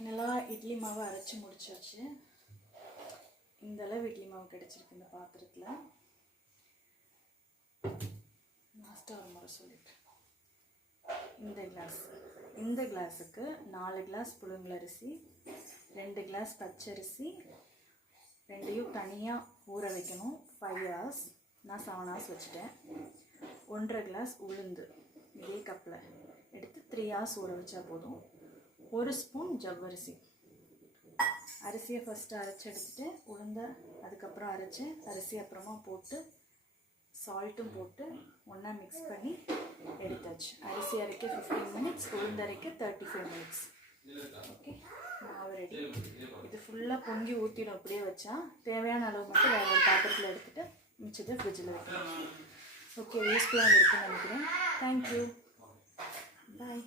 ஃபைனலாக இட்லி மாவை அரைச்சி முடிச்சாச்சு. இந்த அளவு இட்லி மாவு கிடச்சிருக்கு இந்த பாத்திரத்தில். லாஸ்ட்டாக ஒரு முறை சொல்லிட்டு, இந்த கிளாஸுக்கு 4 கிளாஸ் புழுங்கலரிசி, 2 கிளாஸ் பச்சரிசி, ரெண்டையும் தனியாக ஊற வைக்கணும் 5 hours. நான் 7 hours வச்சுட்டேன். 1.5 கிளாஸ் உளுந்து இதே கப்பில் எடுத்து 3 hours ஊற வச்சா போதும். 1 ஸ்பூன் ஜவ்வரிசி. அரிசியை ஃபஸ்ட்டு அரைச்சி எடுத்துகிட்டு உளுந்தை அதுக்கப்புறம் அரைச்சி அரிசி அப்புறமா போட்டு சால்ட்டும் போட்டு ஒன்றா மிக்ஸ் பண்ணி எடுத்தாச்சு. அரிசி அரைக்க 15 minutes, உளுந்து அரைக்க 35 minutes. ஓகே, மாவு ரெடி. இது ஃபுல்லாக பொங்கி ஊற்றிடும். அப்படியே வச்சா தேவையான அளவு மட்டும் வேறு ஒரு பாத்திரத்தில் எடுத்துகிட்டு மிச்சத்தை ஃப்ரிட்ஜில் வைக்கணும். ஓகே, யூஸ்ஃபுல்லாக இருக்குன்னு நினைக்கிறேன். தேங்க்யூ, பாய்.